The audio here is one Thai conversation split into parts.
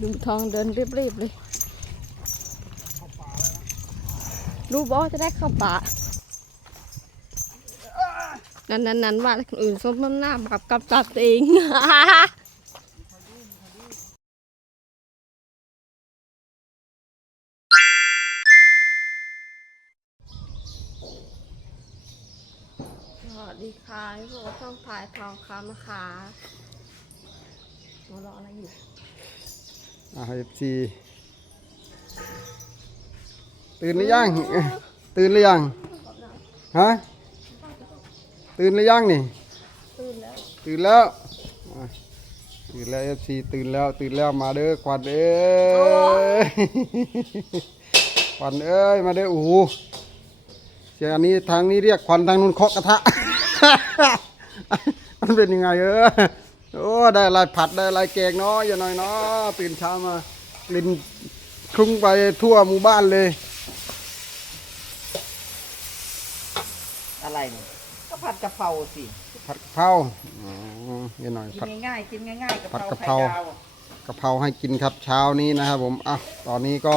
ลุงทองเดินรีบๆเลยรู้บอจะได้เข้าป่านั่นนั่นนั่นว่าคนอื่นส้มน้ำหน้าบับกับตัวเองสวัสดีค่ะพี่โบช่องพายทองคำนะคะมารออะไรอยู่ อ่าเอฟซีตื่นหรือยัง ตื่นหรือยัง ฮะ ตื่นหรือยังนี่ ตื่นแล้ว ตื่นแล้ว ตื่นแล้วเอฟซีตื่นแล้ว ตื่นแล้วมาเด้อควันเอ้ยควันเอ้ย มาเด้อโอ้โหเสียงอันนี้ทางนี้เรียกควันทางนู้นเคาะกระทะ มันเป็นยังไงเออ โอ้ได้อะไรผัดได้อะไรแกงเนาะอย่าหน่อยเนาะตื่นเช้ามาลินคลุ้งไปทั่วหมู่บ้านเลยอะไรเนี่ยก็ผัดกะเพราสิผัดกะเพราอ๋ออย่าหน่อยกิผัด นง่ายๆกินง่ายๆกะเพผัดรากะเพราไข่ดาวกะเพราให้กินครับเช้านี้นะครับผมอะตอนนี้ก็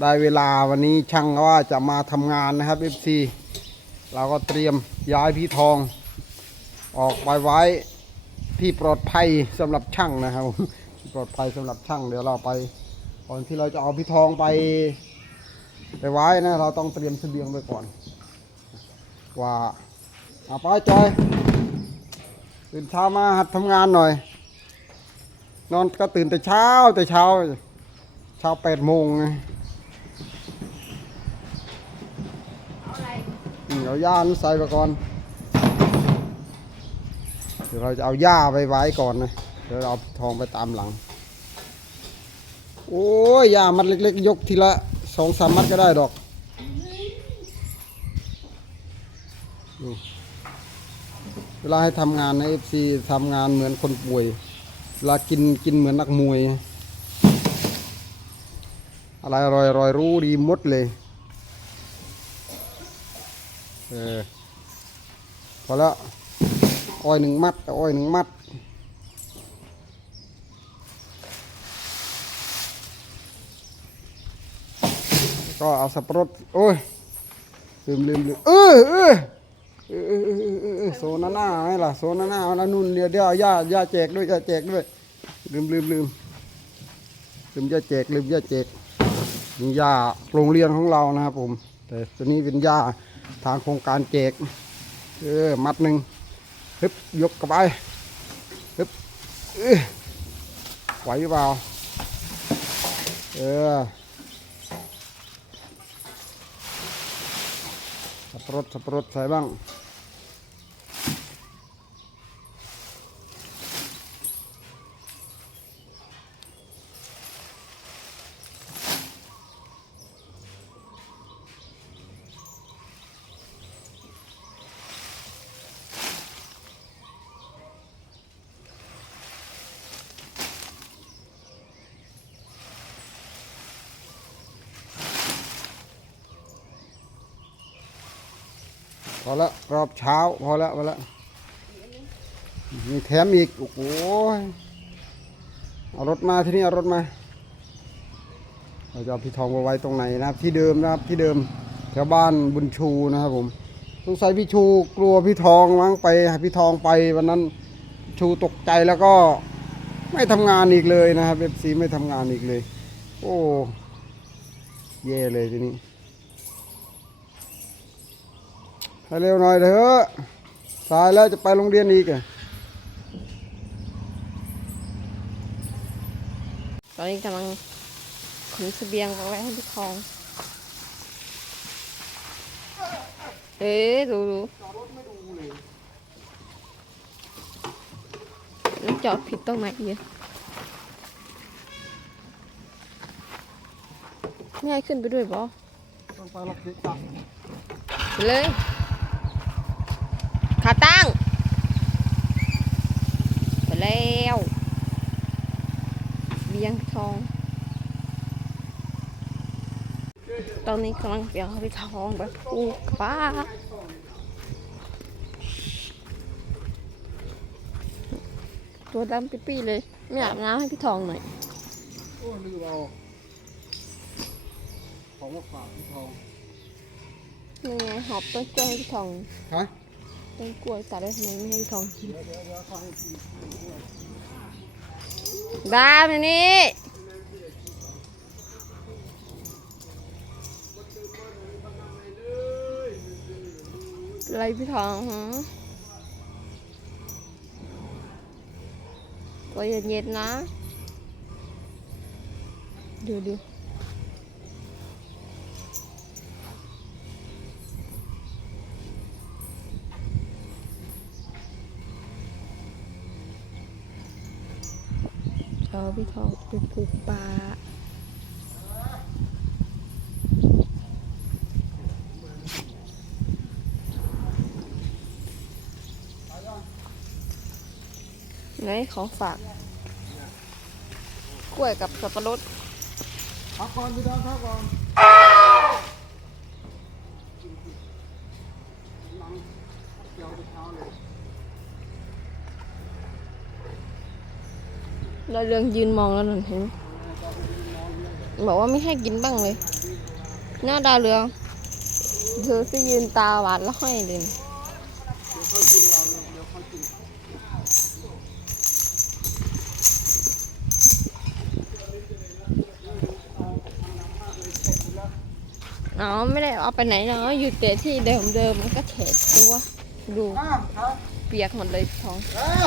ได้เวลาวันนี้ช่างว่าจะมาทำงานนะครับ FC เราก็เตรียมย้ายพี่ทอง ออกไปไว้ ที่ปลอดภัยสำหรับช่างนะครับผมที่ปลอดภัยสำหรับช่างเดี๋ยวเราไปก่อนที่เราจะเอาพี่ทองไปไปไว้นะเราต้องเตรียมเสบียงไว้ก่อน ว่าเอาไปจอยตื่นเช้ามาหัดทำงานหน่อย นอนก็ตื่นแต่เช้าแต่เช้า เช้าแปดโมงไงอืมเอาย่านี่ใส่ไปก่อนเดี๋ยวเราจะเอาหญ้าไปไว้ก่อนนะเดี๋ยวเราเอาทองไปตามหลัง โอ้ยหญ้ามัดเล็กๆ ยกทีละสองสามมัดก็ได้ดอกเวลาให้ทำงานในเอฟซีทำงานเหมือนคนป่วย เวลากินกินเหมือนนักมวย อะไรอร่อยอร่อยรู้ดีมดเลย เออพอแล้ว อ้อยหนึ่งมัด อ้อยหนึ่งมัด ก็เอาสับปะรด โอ้ย ลืมลืมลืมเออเออเออโซนาน่าไหมล่ะโซนาน่าแล้วนู่นเดี๋ยวเดี๋ยวเอาย่าย่าแจกด้วยย่าแจกด้วย ลืมลืมลืมลืมย่าแจกลืมย่าแจกนี่ย่าโรงเรียนของเรานะครับผม แต่ตัวนี้เป็นย่าทางโครงการแจก เออ มัดหนึ่ง ฮึบยกกลับไปฮึบไหวหรือเปล่าเออสับปะรดสับปะรดใส่บ้าง พอแล้วรอบเช้าพอแล้วพอแล้วมีแถมอีก โอ้โหเอารถมาที่นี่เอารถมาเราจะเอาพี่ทองไปไว้ตรงไหนนะครับ ที่เดิมนะครับที่เดิมแถวบ้านบุญชูนะครับผมสงสัยพี่ชูกลัวพี่ทองมั้งไปหาพี่ทองไปวันนั้นชูตกใจแล้วก็ไม่ทำงานอีกเลยนะครับเอฟซีไม่ทำงานอีกเลย โอ้เย่เลยทีนี้ ให้เร็วหน่อยเถอะสายแล้วจะไปโรงเรียนอีกอะตอนนี้กำลังขนเสบียงไปไว้ให้พี่ทอง เอ๊ะดูดูแล้วจอดผิดตรงไหนเนี่ยไม่ให้ขึ้นไปด้วยบอต้องไปรับเด็กกลับไปเลย ขาตั้งไปแล้วเบียงทอง ตอนนี้กำลังเบียงไปทองไปผูกป้าตัวดำปิ๊ปี้เลย ไม่อาบน้ำให้พี่ทองหน่อยอ้ลืมเอาของมาฝากพี่ทองนี่ไงหอบต้นกล้วยให้พี่ทอง ฮะ ต้นกล้วยตัดได้ทำไมไม่ให้พี่ทองกินเดี๋ยวเดี๋ยวเดี๋ยวเขาให้กินดามานี่อะไรพี่ทองฮะตัวเย็นๆนะ ดูดู พี่ทองไปปลูกปลาไหนขอฝาก กล้วยกับสับปะรดพักก่อนพี่ทองพักก่อนหลังเดี๋ยวจะเช้าเลย เราเรื่องยืนมองแล้วนั่นเห็นไหมบอกว่าไม่ให้กินบ้างเลย หน้าดาวเรืองเธอสิยืนตาหวานแล้วห้อยเลยเดี๋ยวค่อยกินเราเดี๋ยวค่อยกินอ๋อไม่ได้เอาไปไหนเนาะอยู่แต่ที่เดิมเดิมๆมันก็เฉดตัวดูอ้าวครับเปียกหมดเลยท้องเอ้ย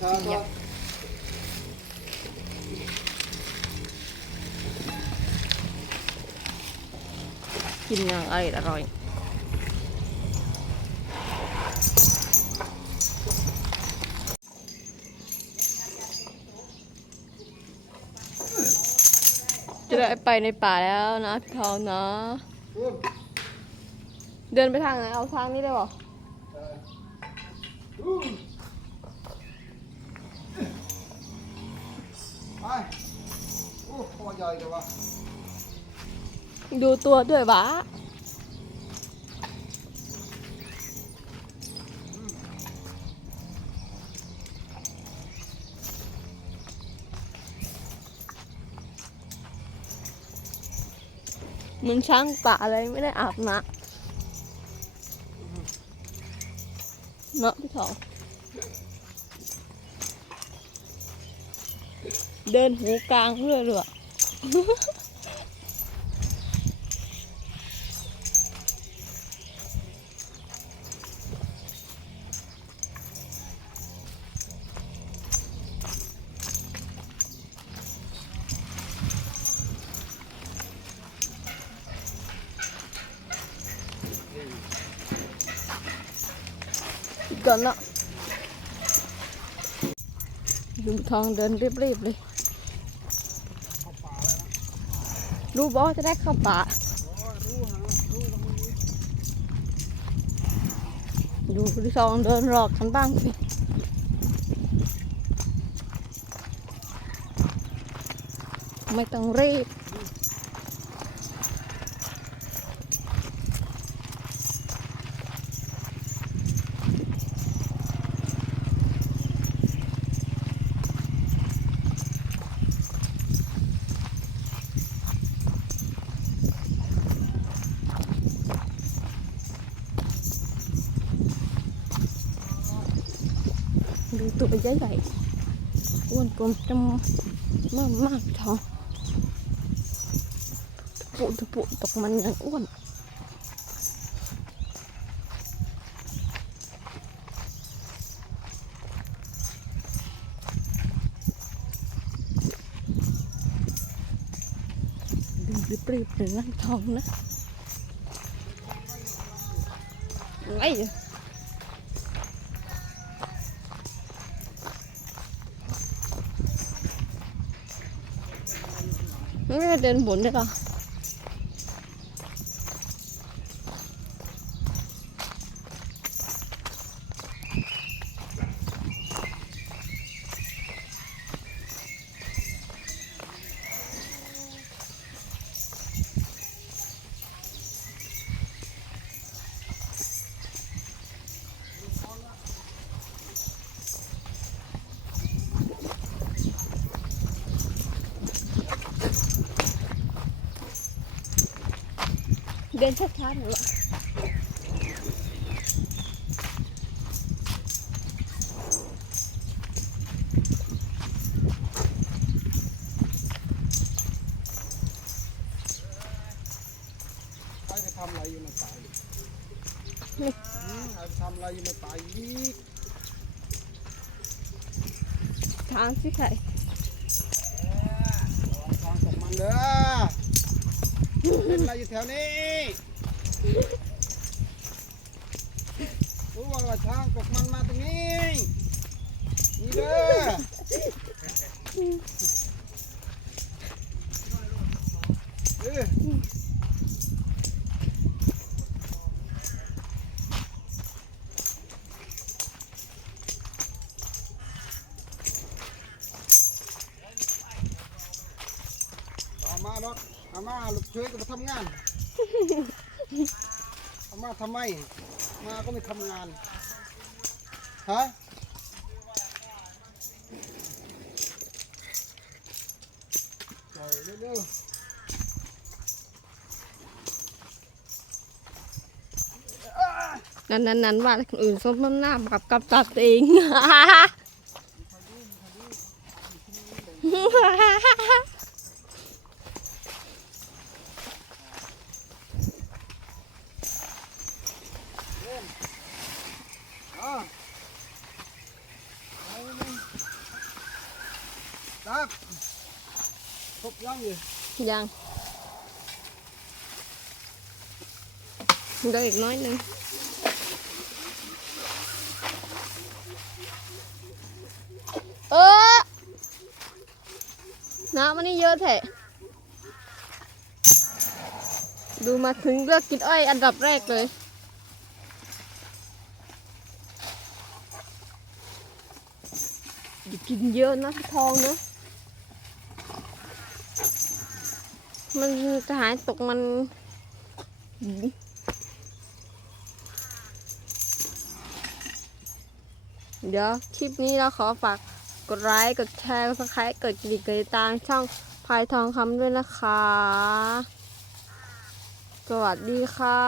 ค กินอย่างอร่อยอร่อยจะได้ไปในป่าแล้วนะพี่ทองเนาะเดินไปทางไหนเอาทางนี้ได้บอู้ไปโอ้คอใหญ่จังวะ ดูตัวด้วยวะเหมันช้างป่าอะไรไม่ได้อาบน้ำเนาะพี่ทองเดินหูกลางเรื่อยๆ ก่อนเนาะลุงทองเดินรีบๆเลย รู้บอจะได้เข้าป่าดูลุงทองเดินหลอกกันบ้างสิไม่ต้องรีบ bây giờ vậy quên cùng trong mà mà thọ tụ tụ tụ tụ mình nhận quên Hãy subscribe cho kênh Ghiền Mì Gõ Để không bỏ lỡ những video hấp dẫn มันยังอ้วน เลยนั่งทองนะไอ้ไม่ได้เดินบนได้ปะเดินช้าๆหน่อยใครไปทำอะไรอยู่ในป่าอีกอืมใครไปทำอะไรอยู่ในป่าอีกทางสิไข่ทางของมันเด้อ เล่นอะไรอยู่แถวนี้รู้ว่าทางของมันมาตรงนี้นี่เด้อเออเอามาเนาะเอามาลูกช่วยก็มาทำงาน เอามาทำไม มาก็ไม่ทำงาน ฮะปล่อยเร็วนั้นนั้นนั้นว่าคนอื่นส้มน้ำหน้ากับกับตัดเอง ๆอะเอาหนึ่งครับครบยัง อยู่ยังเดี๋ยวอีกน้อยหนึ่งเออน้ำมันนี่เยอะแท้ดูมาถึงเลือกกินอ้อยอันดับแรกเลยอย่ากินเยอะนะพี่ทองนะ มันจะหายตกมันเดี๋ยวคลิปนี้เราขอฝากกดไลค์กดแชร์กดซับสไครต์กดกระดิ่งกดติดตามช่องพายทองคำด้วยนะคะ สวัสดีค่ะ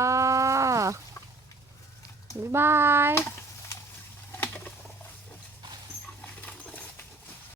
บ๊ายบาย